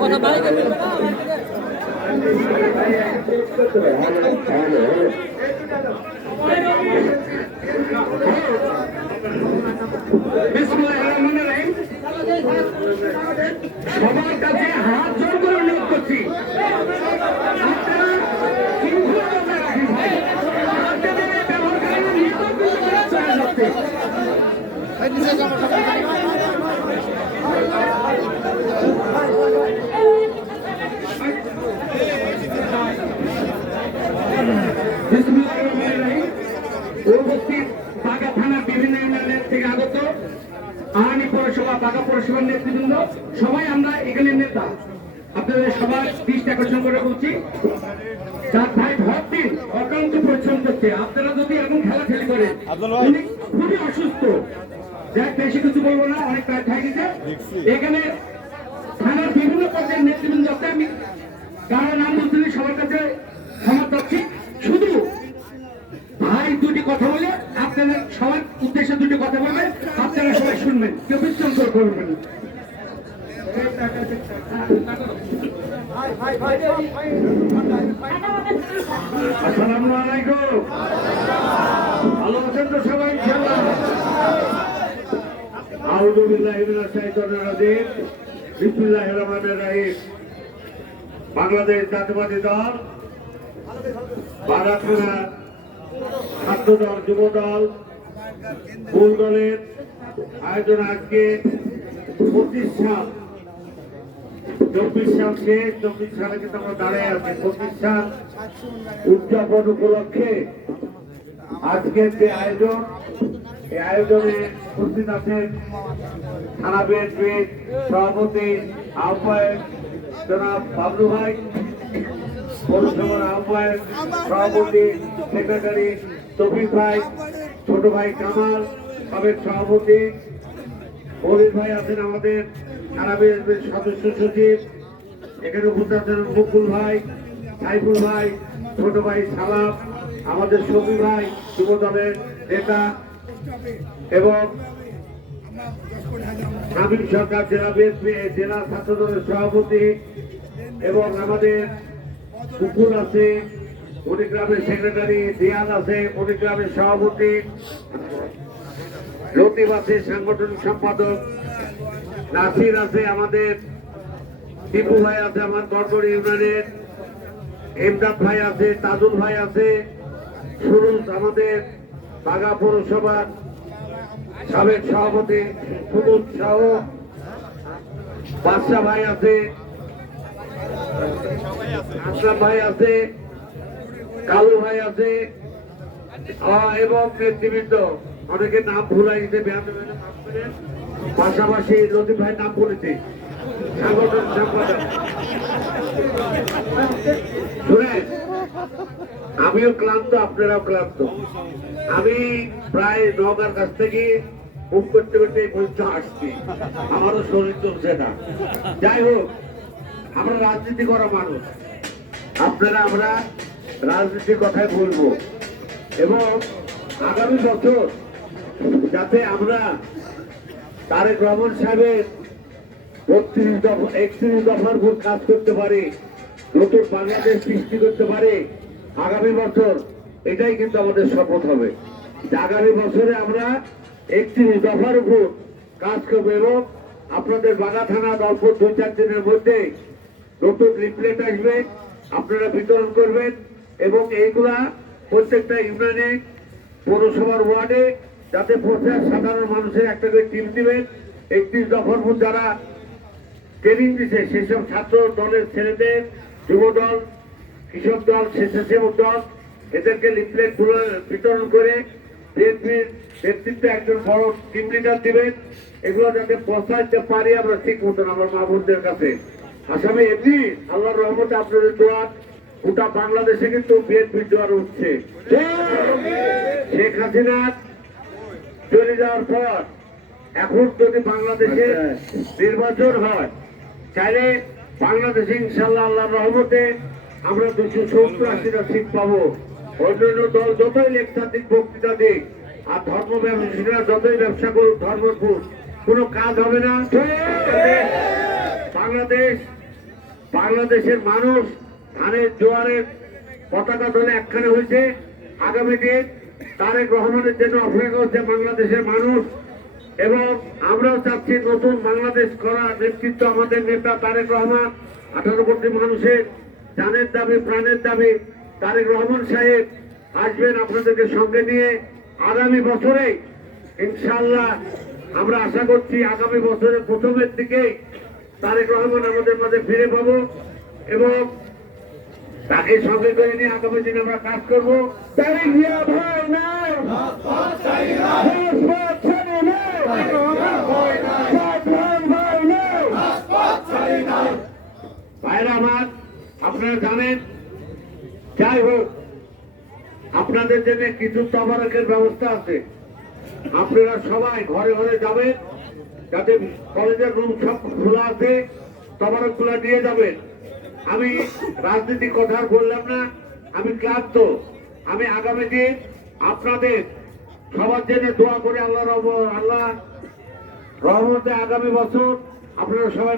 কথা বাইরে সবার কাছে হাত জোর করে অনুরোধ করছি, উপস্থিত বাগা থানার বিভিন্ন ইউনিয়নের থেকে আগত আহানি পৌরসভা বাগা পৌরসভার নেতৃবৃন্দ সবাই আমরা এখানে নেতা আপনাদের সবার দৃষ্টি আকর্ষণ করে বলছি, চার ভাই ভর দিন অক্লান্ত পরিশ্রম করছে। আপনারা যদি এমন খেলাখেলি করেন, উনি খুবই অসুস্থ, যাক বেশি কিছু বলবো না, অনেক কাজ হয়ে গেছে। এখানে থানার বিভিন্ন পর্যায়ের নেতৃবৃন্দ আমি কারো নাম বলতে সবার কাছে ক্ষমা চাচ্ছি। শুধু ভাই দুটি কথা বলে আপনাদের সবার উদ্দেশ্যে দুটি কথা বলবেন, আপনারা সবাই শুনবেন, কেউ বিশৃঙ্খল করবেন। আসসালামু আলাইকুম, ভালো আছেন তো সবাই? আউযু বিল্লাহি মিনাশ শাইতানির রাজিম, বিসমিল্লাহির রহমানির রহিম। বাংলাদেশ জাতীয়তাবাদী দল, বাগা থানা ছাত্র দল, যুব দল, ফুল দলের আয়োজন আজকে 25 সাল, 24 সাল শেষ, 24 সালে কিন্তু আমরা দাঁড়িয়ে আছি। 25 সাল উদযাপন উপলক্ষে আজকের যে আয়োজন, এই আয়োজনে উপস্থিত আছেন থানা বিএনপির সভাপতি আহ্বায়ক জনাব বাবলু ভাই, পৌরসভার আহ্বায়ক সভাপতি সেক্রেটারি তৌফিক ভাই, ছোট ভাই কামাল, সাবেক সভাপতি মনির ভাই আছেন, আমাদের থানা বিএনপির সদস্য সচিব, এখানে উপস্থিত আছেন মুকুল ভাই, সাইফুল ভাই, ছোট ভাই সালাম, আমাদের শফি ভাই যুব দলের নেতা, এবং শামীম সরকার জেলা বিএনপি জেলা ছাত্র দলের সভাপতি, এবং আমাদের মুকুল আছে মণিগ্রামের সেক্রেটারি, দিয়াল আছে মণিগ্রামের সভাপতি, লতিফ আছে সাংগঠনিক সম্পাদক, নাসির আছে আমাদের, টিপু ভাই আছে আমার গড়গড়ি ইউনিয়নের, এমদাদ ভাই আছে, তাজুল ভাই আছে, সুরুজ আমাদের বাগা পৌরসভার সাবেক সভাপতি সুরুজ সহ, বাদশা ভাই আছে, আসলাম ভাই আছে, কালু ভাই আছে, এবং নেতৃবৃন্দ অনেকে নাম ভুলাই দিতে পাশাপাশি লতিফ ভাই নাম বলেছে সাংগঠনিক সম্পাদক। শুনেন, আমিও ক্লান্ত, আপনারাও ক্লান্ত। আমি প্রায় নওগাঁর কাছ থেকে মুখ করতে করতে পর্যন্ত আসছি, আমারও শরীর চলছে না। যাই হোক, আমরা রাজনীতি করা মানুষ, আপনারা আমরা রাজনীতির কথাই বলবো, এবং আগামী বছর যাতে আমরা তারেক রহমান সাহেবের 31 দফার উপর কাজ করতে পারি, নতুন বাংলাদেশ সৃষ্টি করতে পারি আগামী বছর, এটাই কিন্তু আমাদের শপথ হবে। আগামী বছরে আমরা 31 দফার উপর কাজ করবো, এবং আপনাদের বাগা থানা অল্প 2-4 দিনের মধ্যে নতুন লিফলেট আসবে, আপনারা বিতরণ করবেন, এবং এইগুলা প্রত্যেকটা ইউনিয়নে পৌরসভার ওয়ার্ডে যাতে প্রচার সাধারণ মানুষের একটা করে টিম দিবেন। 31 দফার উপর যারা ট্রেনিং দিচ্ছে সেসব ছাত্র দলের ছেলেদের, যুব দল, কৃষক দল, স্বেচ্ছাসেবক দল, এদেরকে লিফলেট বিতরণ করে বিএনপির নেতৃত্বে একজন বড় টিম লিডার দিবেন। এগুলো যাতে পৌঁছাইতে পারি আমরা ঠিক মতন আমার মা বোনদের কাছে। আসামে এমনি আল্লাহর রহমতে আপনাদের দোয়া, গোটা বাংলাদেশে কিন্তু বিএনপির জোয়ার উঠছে। শেখ হাসিনা চলে যাওয়ার পর এখন যদি বাংলাদেশে নির্বাচন হয়, চাইলে বাংলাদেশে ইনশাল্লাহ আল্লাহর রহমতে আমরা 270-80টা সিট পাবো। অন্যান্য দল যতই লেকচার দিক, বক্তৃতা দিক, আর ধর্ম ব্যবসায়ীরা যতই ব্যবসা করুক ধর্মপুর কোনো কাজ হবে না। বাংলাদেশের মানুষ ধানের জোয়ারের পতাকা দলে একখানে হয়েছে। আগামী দিন তারেক রহমানের জন্য অপেক্ষা করছে বাংলাদেশের মানুষ, এবং আমরাও চাচ্ছি নতুন বাংলাদেশ করার নেতৃত্ব আমাদের নেতা তারেক রহমান। 18 কোটি মানুষের জানের দাবি, প্রাণের দাবি। তারেক রহমান সাহেব আসবেন আপনাদেরকে সঙ্গে নিয়ে আগামী বছরে ইনশাআল্লাহ। আমরা আশা করছি আগামী বছরের প্রথমের দিকে তারেক রহমান আমাদের মাঝে ফিরে পাবো, এবং তাকে সঙ্গে করে নিয়ে আগামী দিনে আমরা কাজ করবো। তারেক জিয়া ভাই নাই, ভাইরা আমার, আপনারা জানেন, যাই হোক আপনাদের জন্য কিছু তবারকের ব্যবস্থা আছে। আপনারা সবাই ঘরে ঘরে যাবেন, যাতে কলেজের রুম সব খোলা আছে, তবারক গুলা নিয়ে যাবেন। আমি রাজনীতি কথা বললাম না, আমি ক্লান্ত। আমি আগামী দিন আপনাদের সবার জন্য দোয়া করে আল্লাহ রহমতে আগামী বছর আপনারা সবাই